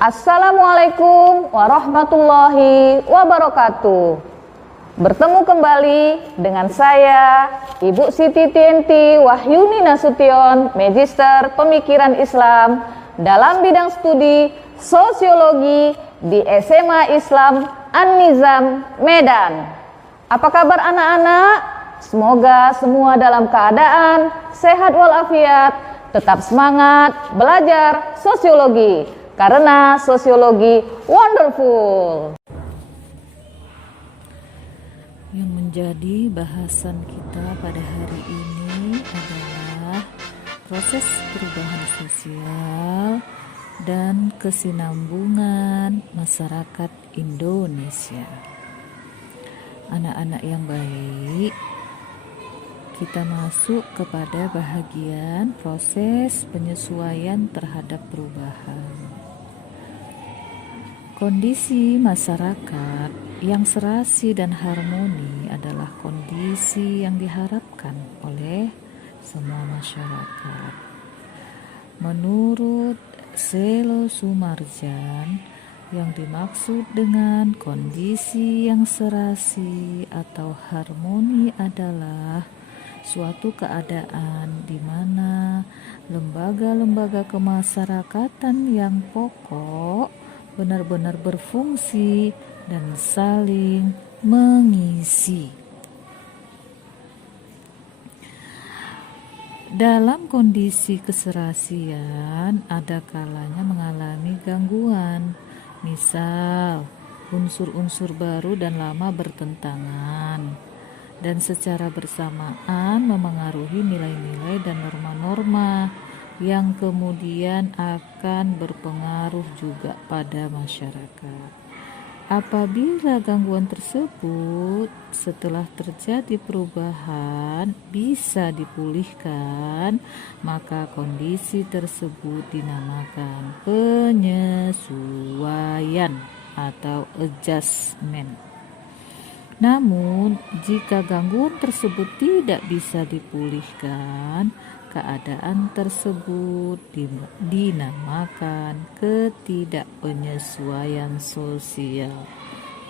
Assalamualaikum warahmatullahi wabarakatuh. Bertemu kembali dengan saya, Ibu Siti Tienti Wahyuni Nasution, Magister Pemikiran Islam dalam bidang studi Sosiologi di SMA Islam An-Nizam, Medan. Apa kabar anak-anak? Semoga semua dalam keadaan sehat walafiat, tetap semangat belajar sosiologi. Karena sosiologi wonderful. Yang menjadi bahasan kita pada hari ini adalah proses perubahan sosial dan kesinambungan masyarakat Indonesia. Anak-anak yang baik, kita masuk kepada bahagian proses penyesuaian terhadap perubahan. Kondisi masyarakat yang serasi dan harmoni adalah kondisi yang diharapkan oleh semua masyarakat. Menurut Selo Sumarjan, yang dimaksud dengan kondisi yang serasi atau harmoni adalah suatu keadaan di mana lembaga-lembaga kemasyarakatan yang pokok benar-benar berfungsi dan saling mengisi. Dalam kondisi keserasian, ada kalanya mengalami gangguan, misal unsur-unsur baru dan lama bertentangan, dan secara bersamaan memengaruhi nilai-nilai dan norma-norma yang kemudian akan berpengaruh juga pada masyarakat. Apabila gangguan tersebut setelah terjadi perubahan bisa dipulihkan, maka kondisi tersebut dinamakan penyesuaian atau adjustment. Namun, jika gangguan tersebut tidak bisa dipulihkan, keadaan tersebut dinamakan ketidakpenyesuaian sosial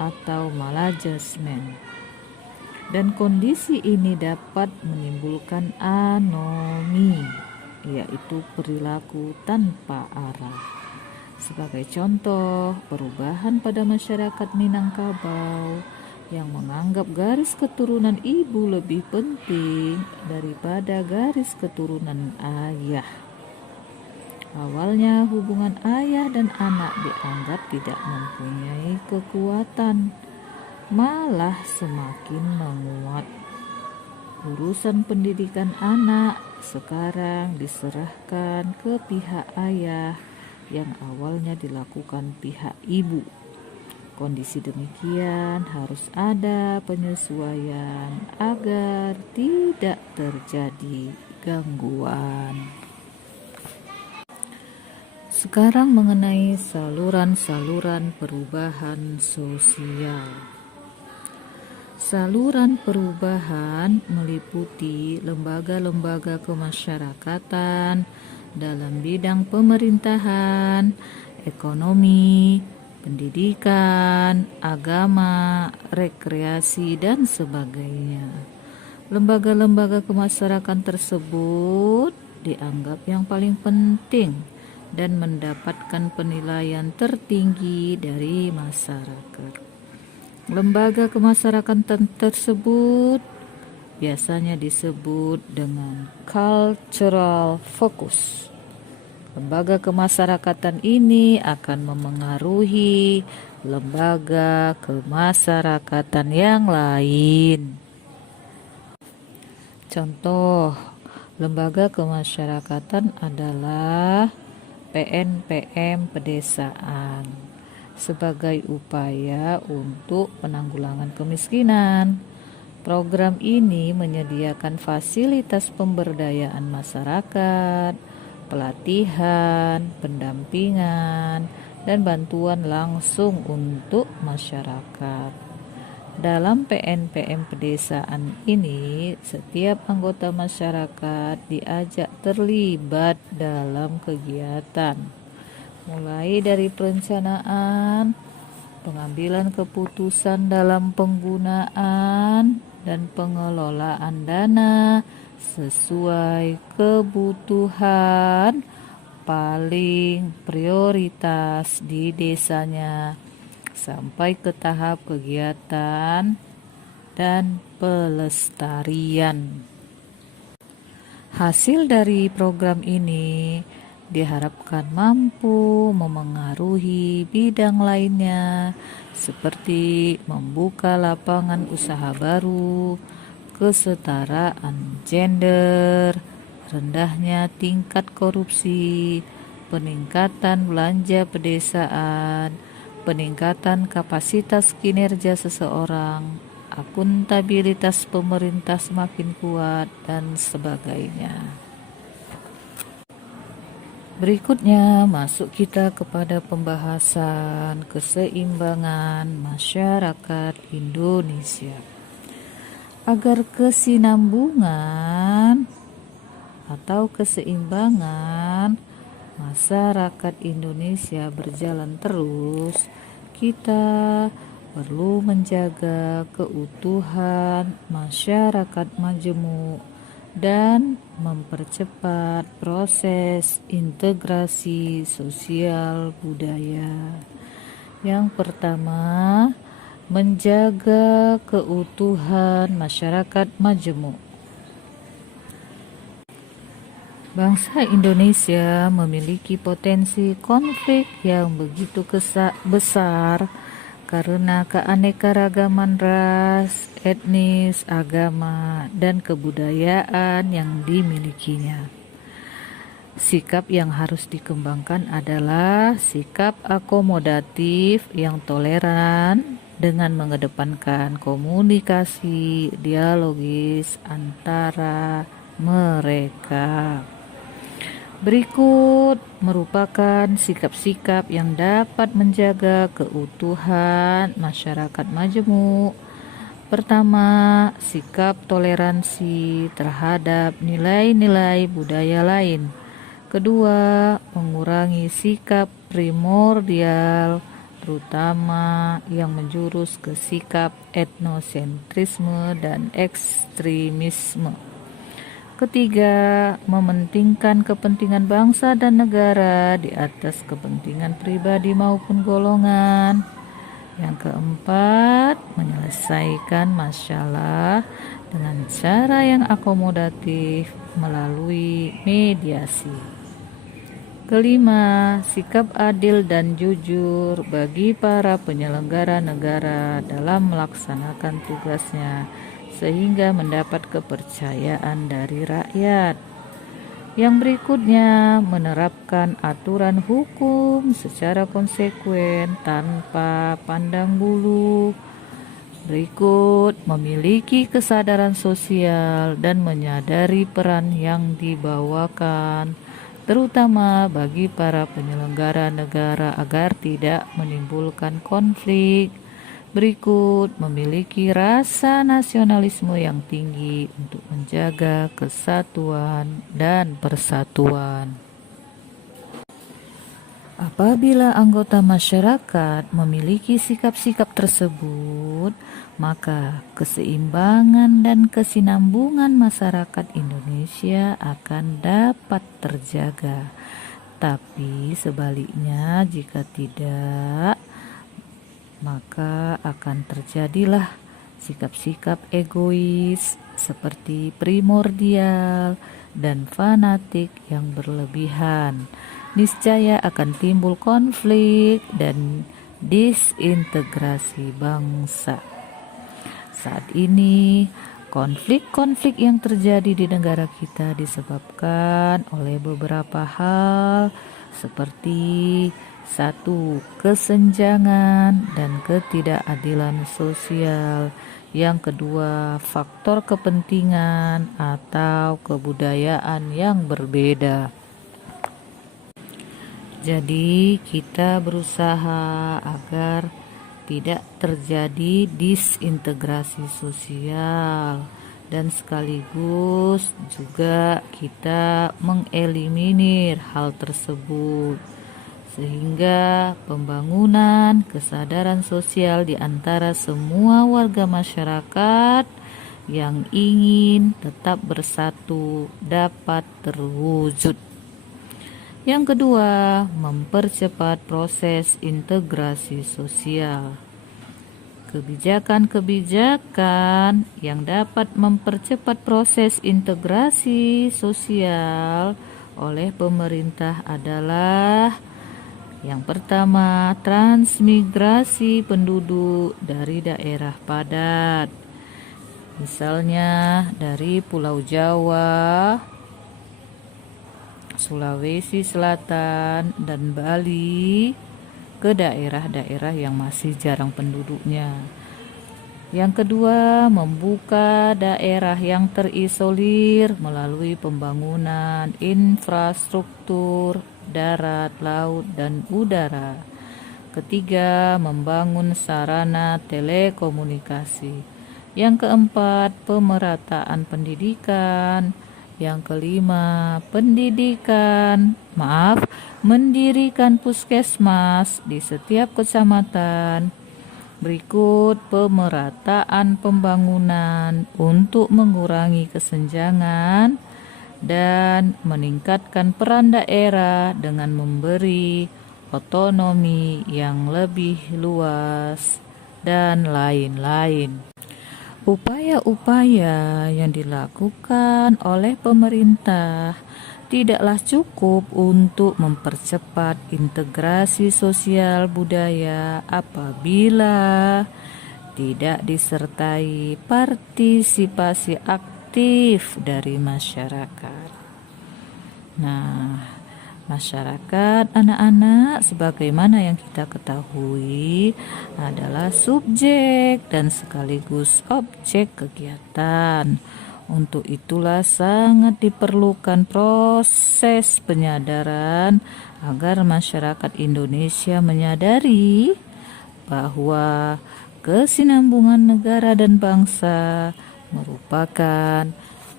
atau maladjustment. Dan kondisi ini dapat menimbulkan anomi, yaitu perilaku tanpa arah. Sebagai contoh, perubahan pada masyarakat Minangkabau yang menganggap garis keturunan ibu lebih penting daripada garis keturunan ayah. Awalnya hubungan ayah dan anak dianggap tidak mempunyai kekuatan, malah semakin menguat. Urusan pendidikan anak sekarang diserahkan ke pihak ayah yang awalnya dilakukan pihak ibu. Kondisi demikian harus ada penyesuaian agar tidak terjadi gangguan. Sekarang mengenai saluran-saluran perubahan sosial. Saluran perubahan meliputi lembaga-lembaga kemasyarakatan dalam bidang pemerintahan, ekonomi, pendidikan, agama, rekreasi, dan sebagainya. Lembaga-lembaga kemasyarakatan tersebut dianggap yang paling penting dan mendapatkan penilaian tertinggi dari masyarakat. Lembaga kemasyarakatan tersebut biasanya disebut dengan cultural focus. Lembaga kemasyarakatan ini akan memengaruhi lembaga kemasyarakatan yang lain. Contoh, lembaga kemasyarakatan adalah PNPM pedesaan sebagai upaya untuk penanggulangan kemiskinan. Program ini menyediakan fasilitas pemberdayaan masyarakat, pelatihan, pendampingan, dan bantuan langsung untuk masyarakat. Dalam PNPM pedesaan ini, setiap anggota masyarakat diajak terlibat dalam kegiatan mulai dari perencanaan, pengambilan keputusan dalam penggunaan dan pengelolaan dana sesuai kebutuhan paling prioritas di desanya, sampai ke tahap kegiatan dan pelestarian. Hasil dari program ini diharapkan mampu memengaruhi bidang lainnya seperti membuka lapangan usaha baru, kesetaraan gender, rendahnya tingkat korupsi, peningkatan belanja pedesaan, peningkatan kapasitas kinerja seseorang, akuntabilitas pemerintah semakin kuat, dan sebagainya. Berikutnya masuk kita kepada pembahasan keseimbangan masyarakat Indonesia. Agar kesinambungan atau keseimbangan masyarakat Indonesia berjalan terus, kita perlu menjaga keutuhan masyarakat majemuk dan mempercepat proses integrasi sosial budaya. Yang pertama, menjaga keutuhan masyarakat majemuk. Bangsa Indonesia memiliki potensi konflik yang begitu besar karena keanekaragaman ras, etnis, agama, dan kebudayaan yang dimilikinya. Sikap yang harus dikembangkan adalah sikap akomodatif yang toleran dengan mengedepankan komunikasi dialogis antara mereka. Berikut merupakan sikap-sikap yang dapat menjaga keutuhan masyarakat majemuk. Pertama, sikap toleransi terhadap nilai-nilai budaya lain. Kedua, mengurangi sikap primordial, terutama yang menjurus ke sikap etnosentrisme dan ekstremisme. Ketiga, mementingkan kepentingan bangsa dan negara di atas kepentingan pribadi maupun golongan. Yang keempat, menyelesaikan masalah dengan cara yang akomodatif melalui mediasi. Kelima, sikap adil dan jujur bagi para penyelenggara negara dalam melaksanakan tugasnya, sehingga mendapat kepercayaan dari rakyat. Yang berikutnya, menerapkan aturan hukum secara konsekuen tanpa pandang bulu. Berikut, memiliki kesadaran sosial dan menyadari peran yang dibawakan, terutama bagi para penyelenggara negara agar tidak menimbulkan konflik. Berikut, memiliki rasa nasionalisme yang tinggi untuk menjaga kesatuan dan persatuan. Apabila anggota masyarakat memiliki sikap-sikap tersebut, maka keseimbangan dan kesinambungan masyarakat Indonesia akan dapat terjaga. Tapi sebaliknya, jika tidak, maka akan terjadilah sikap-sikap egois seperti primordial dan fanatik yang berlebihan. Niscaya akan timbul konflik dan disintegrasi bangsa. Saat ini, konflik-konflik yang terjadi di negara kita disebabkan oleh beberapa hal seperti 1. Kesenjangan dan ketidakadilan sosial. Yang kedua, faktor kepentingan atau kebudayaan yang berbeda. Jadi, kita berusaha agar tidak terjadi disintegrasi sosial, dan sekaligus juga kita mengeliminir hal tersebut, sehingga pembangunan kesadaran sosial di antara semua warga masyarakat yang ingin tetap bersatu dapat terwujud. Yang kedua, mempercepat proses integrasi sosial. Kebijakan-kebijakan yang dapat mempercepat proses integrasi sosial oleh pemerintah adalah yang pertama, transmigrasi penduduk dari daerah padat. Misalnya dari Pulau Jawa, Sulawesi Selatan, dan Bali ke daerah-daerah yang masih jarang penduduknya. Yang kedua, membuka daerah yang terisolir melalui pembangunan infrastruktur darat, laut, dan udara. Ketiga, membangun sarana telekomunikasi. Yang keempat, pemerataan pendidikan. Yang kelima, mendirikan puskesmas di setiap kecamatan. Berikut pemerataan pembangunan untuk mengurangi kesenjangan dan meningkatkan peran daerah dengan memberi otonomi yang lebih luas dan lain-lain. Upaya-upaya yang dilakukan oleh pemerintah tidaklah cukup untuk mempercepat integrasi sosial budaya apabila tidak disertai partisipasi aktif dari masyarakat. Nah, masyarakat, anak-anak, sebagaimana yang kita ketahui adalah subjek dan sekaligus objek kegiatan. Untuk itulah sangat diperlukan proses penyadaran agar masyarakat Indonesia menyadari bahwa kesinambungan negara dan bangsa merupakan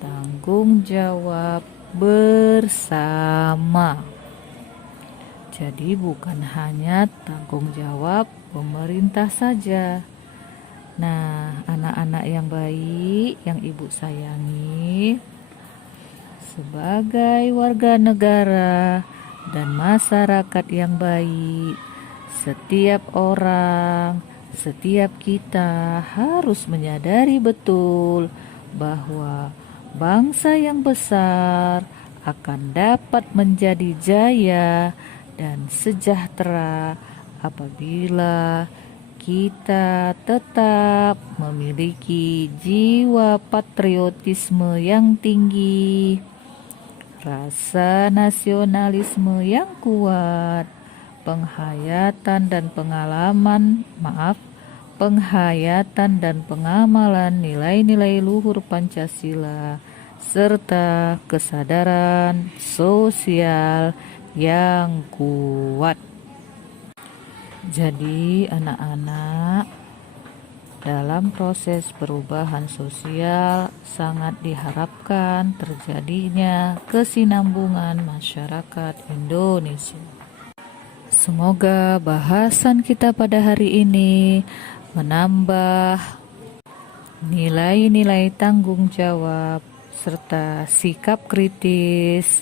tanggung jawab bersama. Jadi bukan hanya tanggung jawab pemerintah saja. Nah, anak-anak yang baik, yang ibu sayangi, sebagai warga negara dan masyarakat yang baik, setiap orang, setiap kita harus menyadari betul bahwa bangsa yang besar akan dapat menjadi jaya dan sejahtera apabila kita tetap memiliki jiwa patriotisme yang tinggi, rasa nasionalisme yang kuat, penghayatan dan pengamalan nilai-nilai luhur Pancasila, serta kesadaran sosial yang kuat. Jadi anak-anak, dalam proses perubahan sosial sangat diharapkan terjadinya kesinambungan masyarakat Indonesia. Semoga bahasan kita pada hari ini menambah nilai-nilai tanggung jawab serta sikap kritis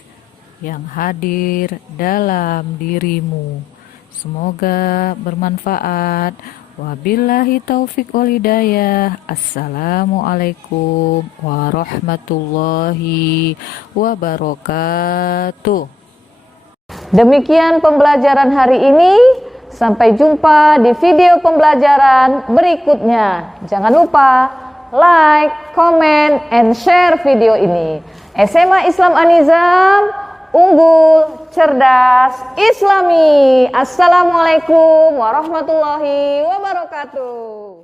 yang hadir dalam dirimu. Semoga bermanfaat. Wabillahi taufik wal hidayah. Assalamualaikum warahmatullahi wabarakatuh. Demikian pembelajaran hari ini. Sampai jumpa di video pembelajaran berikutnya. Jangan lupa like, comment, and share video ini. SMA Islam An-Nizam, unggul, cerdas, islami. Assalamualaikum warahmatullahi wabarakatuh.